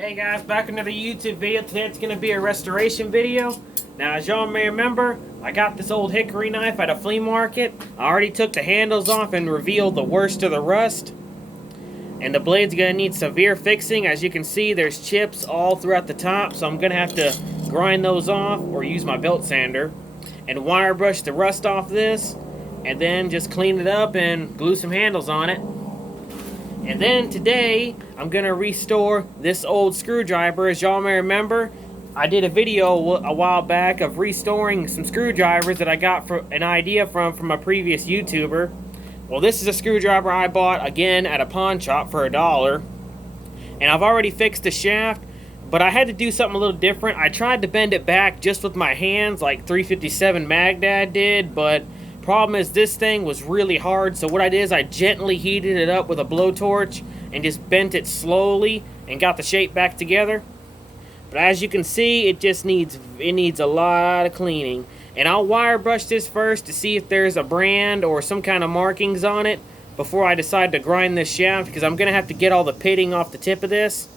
Hey guys, back another YouTube video. Today it's going to be a restoration video. Now as y'all may remember, I got this old hickory knife at a flea market. I already took the handles off and revealed the worst of the rust. And the blade's going to need severe fixing. As you can see, there's chips all throughout the top, so I'm going to have to grind those off or use my belt sander and wire brush the rust off this, and then just clean it up and glue some handles on it. And then today, I'm going to restore this old screwdriver. As y'all may remember, I did a video a while back of restoring some screwdrivers that I got an idea from a previous YouTuber. Well, this is a screwdriver I bought, again, at a pawn shop for $1. And I've already fixed the shaft, but I had to do something a little different. I tried to bend it back just with my hands like 357 Magdad did, but problem is this thing was really hard, so what I did is I gently heated it up with a blowtorch and just bent it slowly and got the shape back together. But as you can see, it needs a lot of cleaning. And I'll wire brush this first to see if there's a brand or some kind of markings on it before I decide to grind this shaft, because I'm going to have to get all the pitting off the tip of this.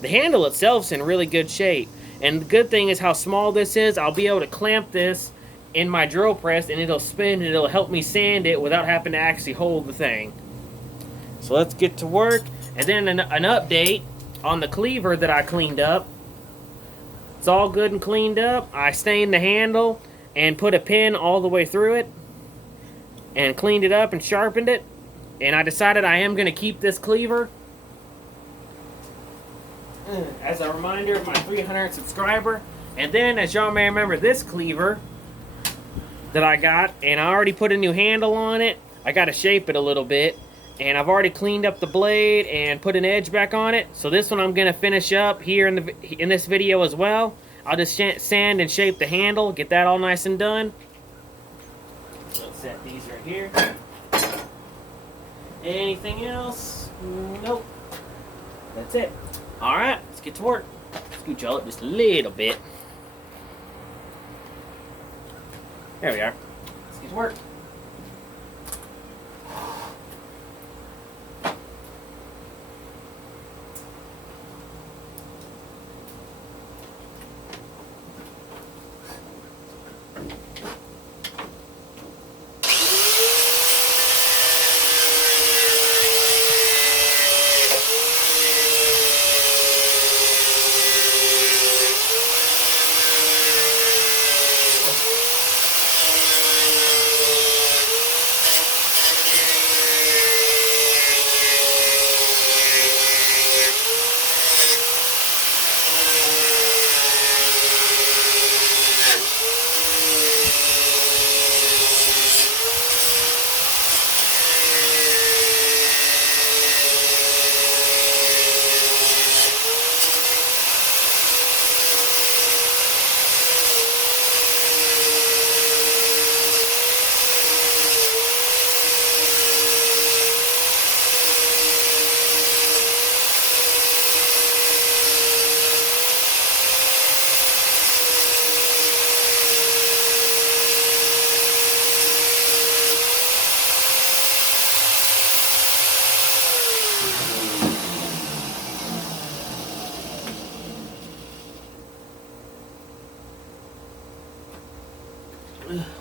The handle itself's in really good shape, and the good thing is how small this is. I'll be able to clamp this in my drill press and it'll spin and it'll help me sand it without having to actually hold the thing. So let's get to work. And then an update on the cleaver that I cleaned up. It's all good and cleaned up. I stained the handle and put a pin all the way through it and cleaned it up and sharpened it. And I decided I am going to keep this cleaver as a reminder of my 300th subscriber. And then, as y'all may remember, this cleaver that I got, and I already put a new handle on it. I got to shape it a little bit, and I've already cleaned up the blade and put an edge back on it. So this one I'm going to finish up here in this video as well. I'll just sand and shape the handle, get that all nice and done. Let's set these right here. Anything else? Nope. That's it. Alright, let's get to work. Scooch y'all up just a little bit. There we are. Let's get to work.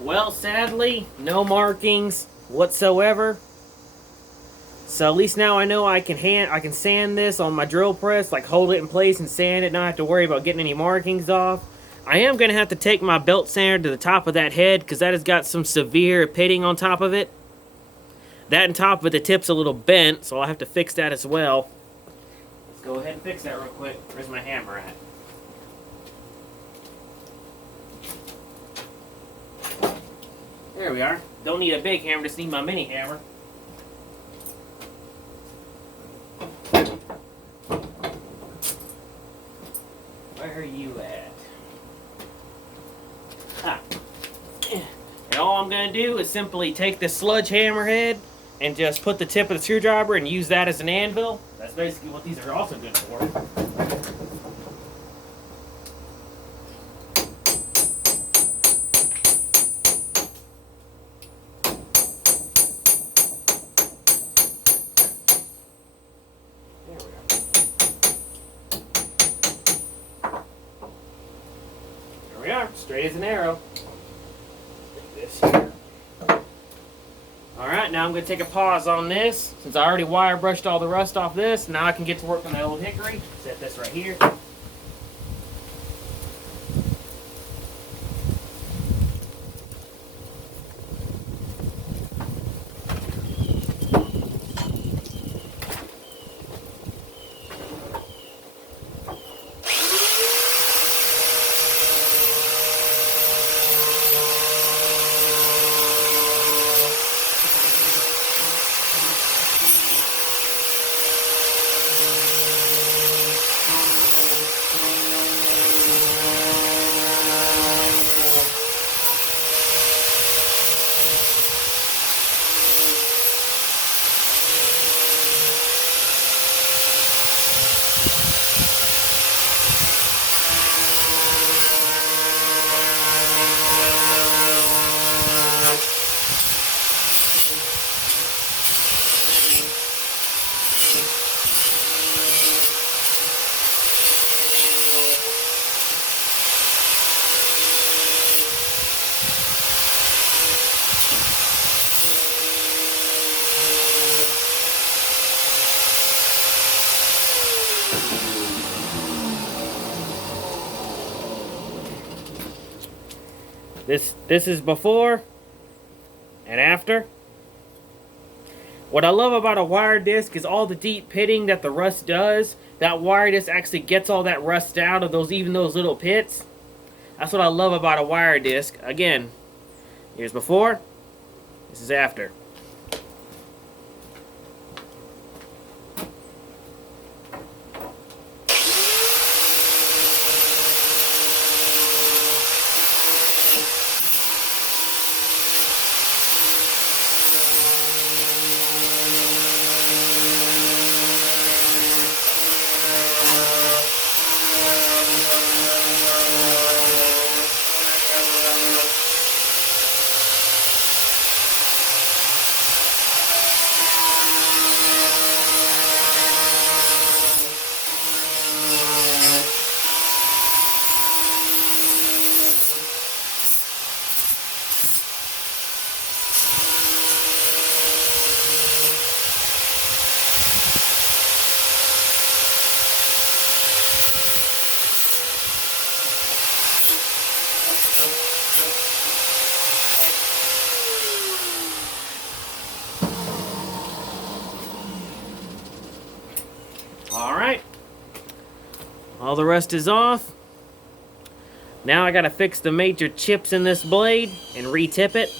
Well, sadly, no markings whatsoever. So at least now I know I can sand this on my drill press, like hold it in place and sand it, not have to worry about getting any markings off. I am going to have to take my belt sander to the top of that head, because that has got some severe pitting on top of it. That and top of the tip's a little bent, so I'll have to fix that as well. Let's go ahead and fix that real quick. Where's my hammer at? There we are. Don't need a big hammer, just need my mini hammer. Where are you at? Ah. And all I'm going to do is simply take this sludge hammer head and just put the tip of the screwdriver and use that as an anvil. That's basically what these are also good for. we are, straight as an arrow. Put this here. Alright, now I'm going to take a pause on this. Since I already wire brushed all the rust off this, now I can get to work on that old hickory. Set this right here. This is before and after. What I love about a wire disc is all the deep pitting that the rust does. That wire disc actually gets all that rust out of those little pits. That's what I love about a wire disc. Again, here's before, this is after. Alright, all the rust is off. Now I gotta fix the major chips in this blade and re-tip it.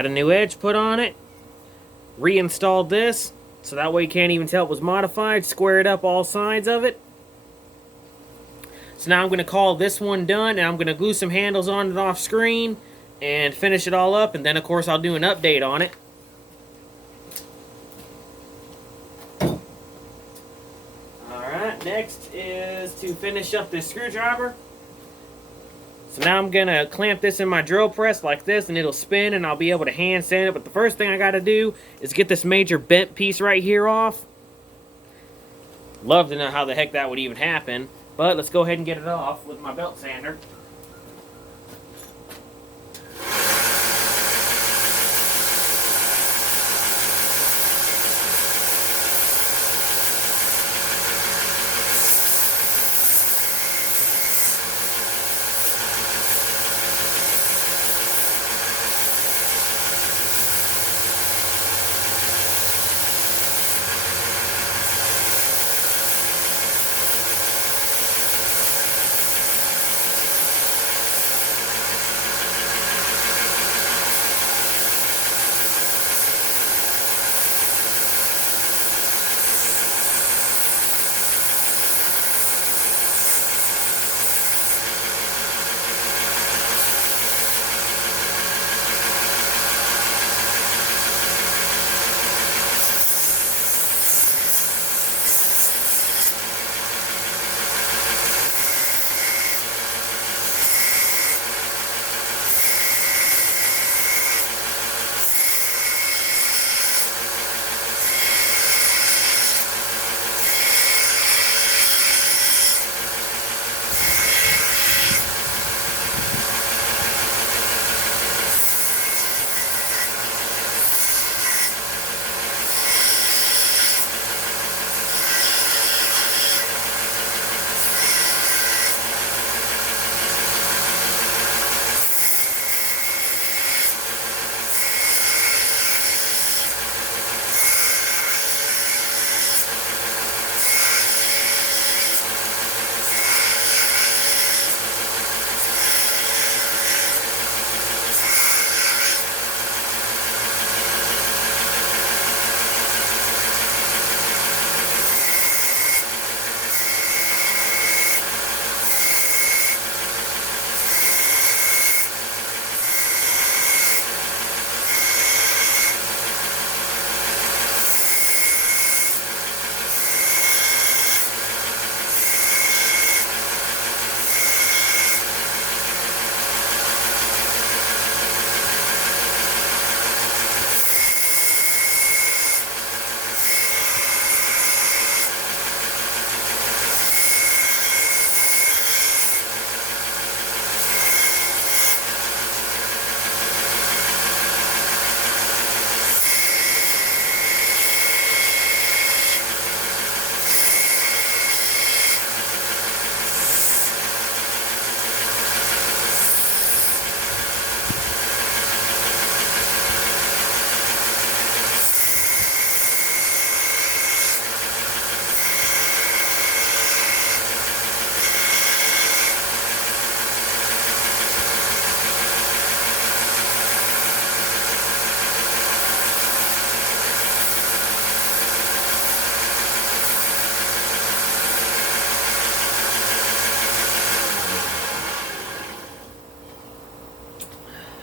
Got a new edge put on it. Reinstalled this, so that way you can't even tell it was modified. Squared up all sides of it. So now I'm going to call this one done, and I'm going to glue some handles on it off screen and finish it all up, and then of course I'll do an update on it. Alright, next is to finish up this screwdriver. So now I'm going to clamp this in my drill press like this, and it'll spin, and I'll be able to hand sand it. But the first thing I got to do is get this major bent piece right here off. Love to know how the heck that would even happen. But let's go ahead and get it off with my belt sander.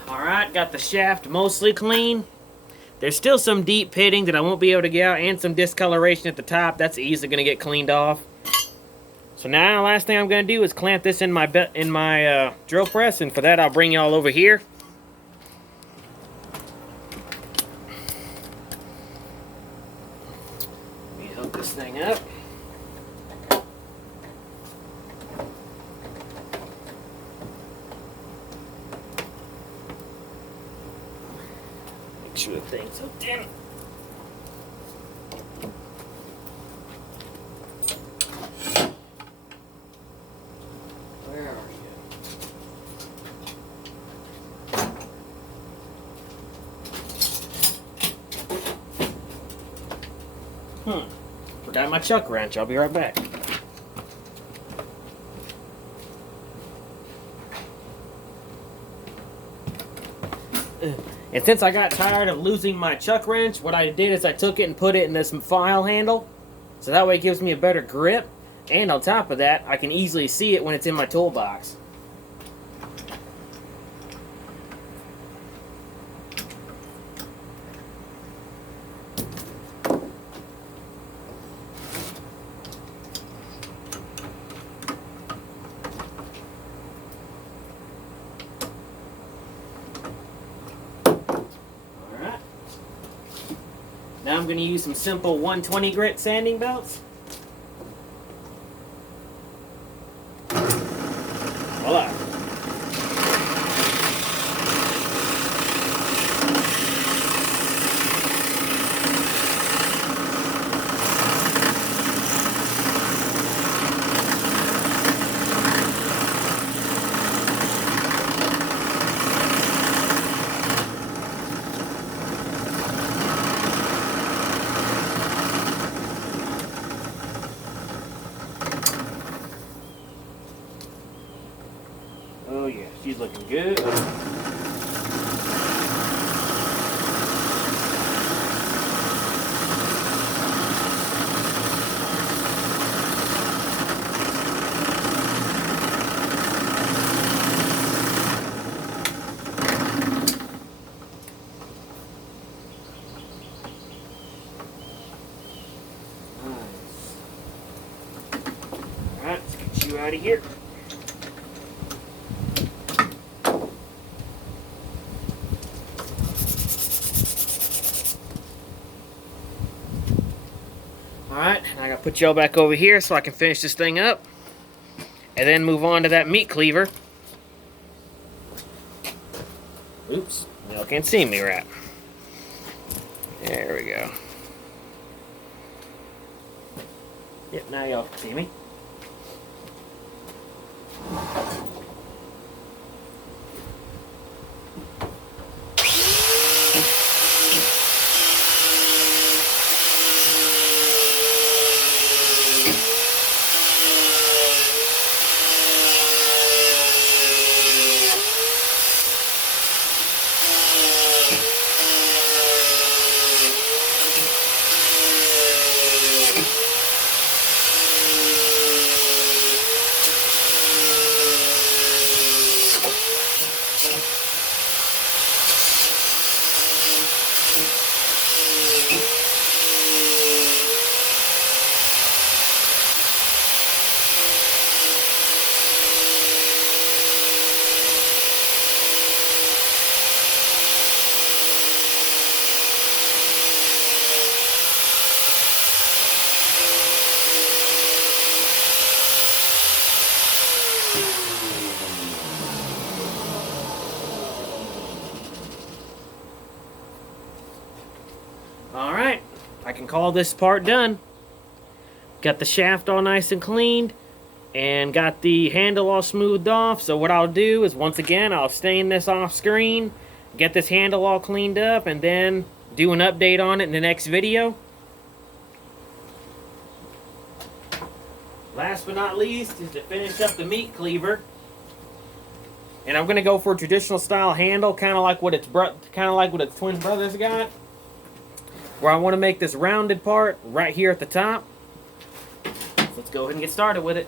Alright, got the shaft mostly clean. There's still some deep pitting that I won't be able to get out, and some discoloration at the top. That's easily going to get cleaned off. So now, last thing I'm going to do is clamp this in my drill press, and for that I'll bring y'all over here. Let me hook this thing up. Make sure the thing's hooked in. Forgot my chuck wrench. I'll be right back. And since I got tired of losing my chuck wrench, what I did is I took it and put it in this file handle. So that way it gives me a better grip. And on top of that, I can easily see it when it's in my toolbox. Now I'm going to use some simple 120 grit sanding belts. Voila. Oh yeah, she's looking good. Alright, let's get you out of here. Alright, I gotta put y'all back over here so I can finish this thing up. And then move on to that meat cleaver. Oops, y'all can't see me right. There we go. Yep, now y'all can see me. Alright, I can call this part done. Got the shaft all nice and cleaned, and got the handle all smoothed off. So what I'll do is, once again, I'll stain this off screen, get this handle all cleaned up, and then do an update on it in the next video. Last but not least is to finish up the meat cleaver. And I'm gonna go for a traditional style handle, kind of like what its twin brother's got. Where I want to make this rounded part right here at the top. So let's go ahead and get started with it.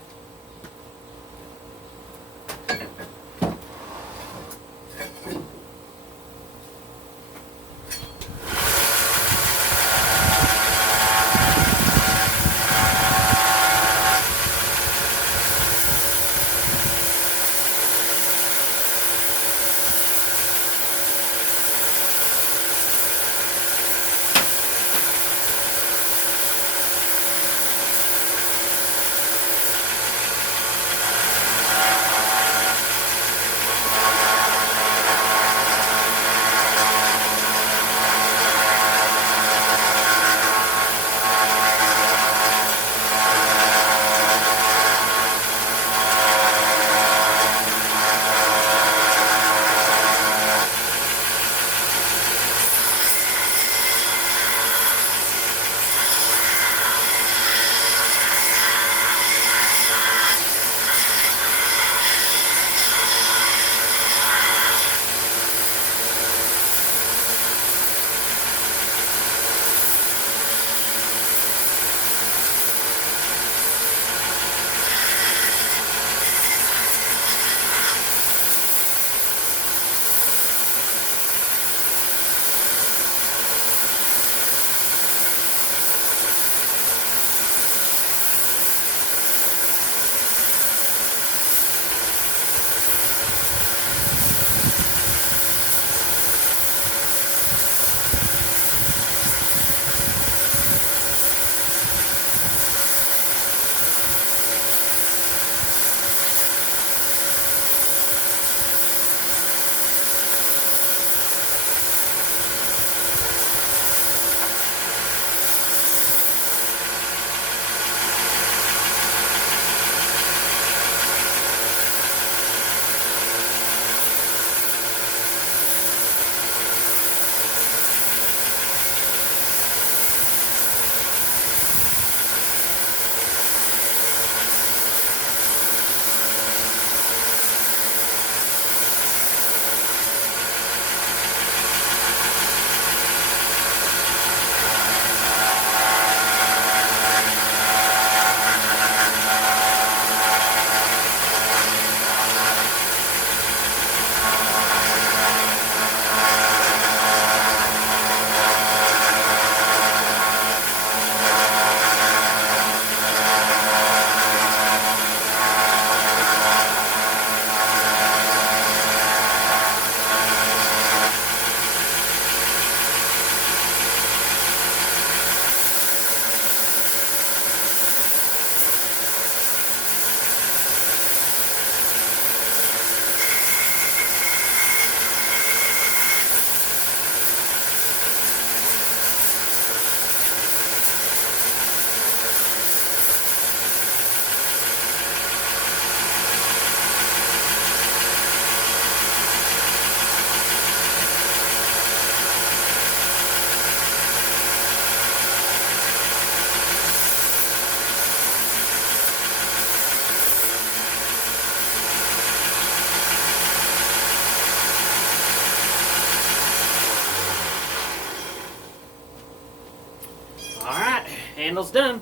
handle's done.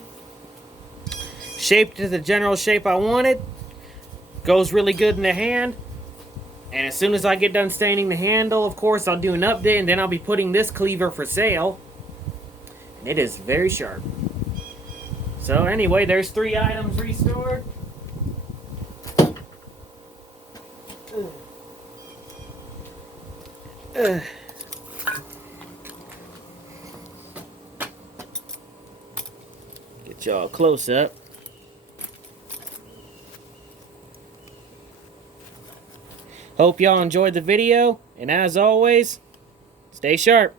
Shaped to the general shape I wanted. Goes really good in the hand. And as soon as I get done staining the handle, of course, I'll do an update, and then I'll be putting this cleaver for sale. And it is very sharp. So anyway, there's 3 items restored. Get y'all close up. Hope y'all enjoyed the video, and as always, stay sharp.